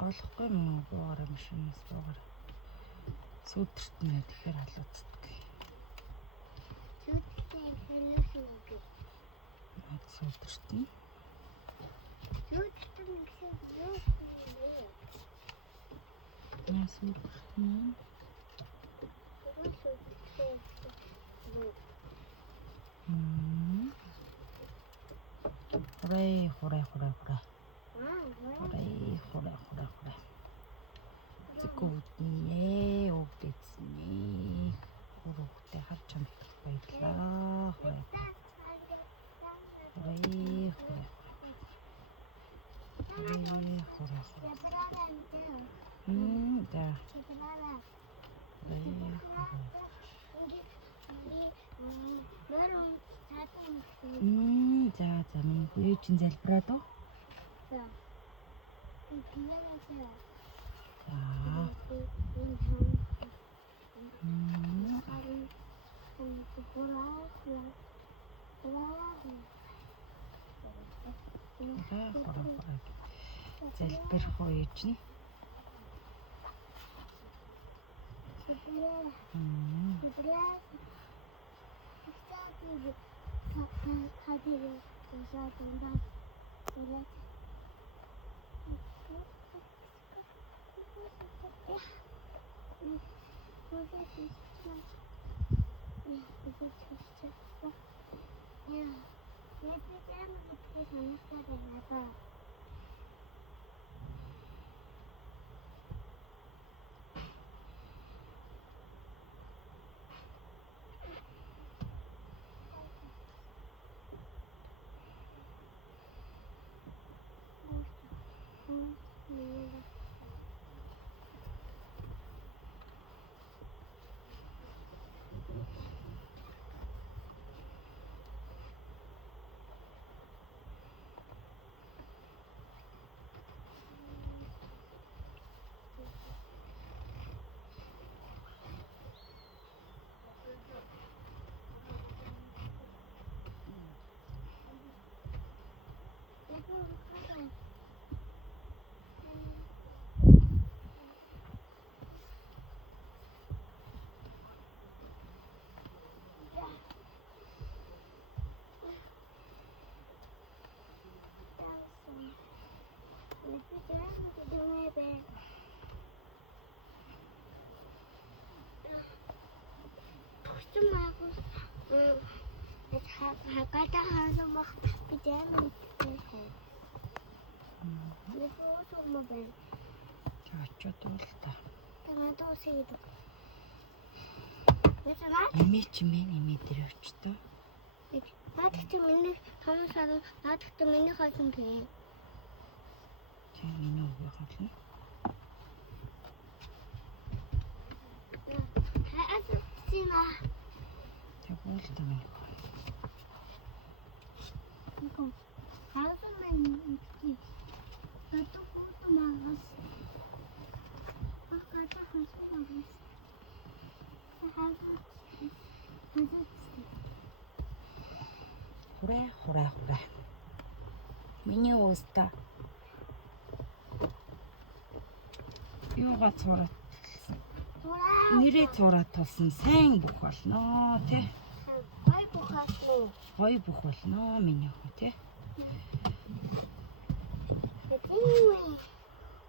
Голохгүй мөн буугаар юм шинээс буугаар сүдэртнэ тэгэхээр халууцдаг. Сүдэртнэ хэлээсээ сүдэртнэ. Сүдэртнэ гэсэн юу? Сүдэртнэ. Хурай. Зэгүүднээ өвдөцнээ. Хүрүүхтэй харж амтах баярлаа. Хурай. За минь юу чин залбираад уу? За. Залбирх уу чинь? Хагата хаасан бах бидэн Чачаад л та. Танад усээд. Имэж дээр очтоо. Наадах миний хамсаар наадах миний хойсон гээ. Тийм миний үгүй хаална. Сина. Тэгвэл тань. Хаасан мэн чи. Тату фото магас. Ахата хаасан магас. Хураа. Миний ууста. Юугаа цураад. Нэрээ цураад тулсан сайн бүх болно тий. Гой бүх болно миний хөө тий.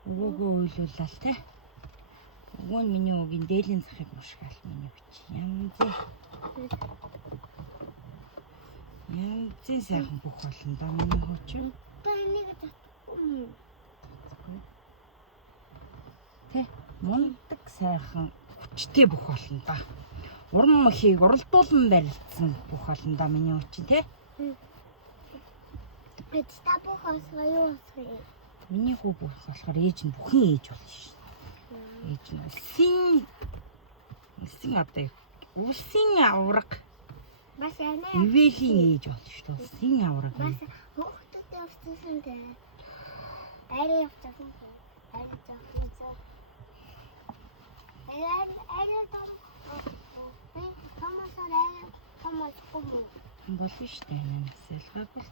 Өгөөгөө уйлууллаа тий. Өгөө нь миний үгийн дээлийн захыг мушгаал миний хүч. Янзын сайхан бүх болно да миний хөө чи. Та энийг Тий. Мундаг сайхан хүчтэй бүх болно да. Уран мөхийг уралдуулан барилдсан бүх болно да миний хүчин те. Та бүх осгоо юу осгоо? Миний хүү бүх болохоор ээж нь бүхэн ээж болно шүү. Ээж нь улсын одоо улсын авраг. Бас яна. Ивэлийн ээж болно шүү. Улсын авраг. Бас хүүхдтэй явчихсан дээ. Арай явчихсан. Арай явчихсан. Арай болно шүү дээ. Насэлгаагүй.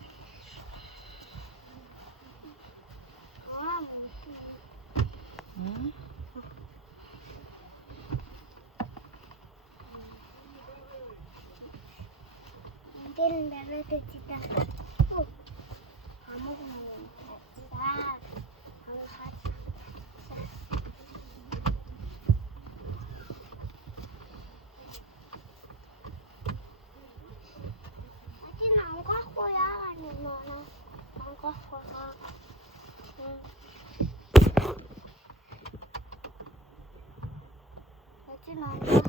Тэрэн даваад чита. Хамаг юм. Ачи наа.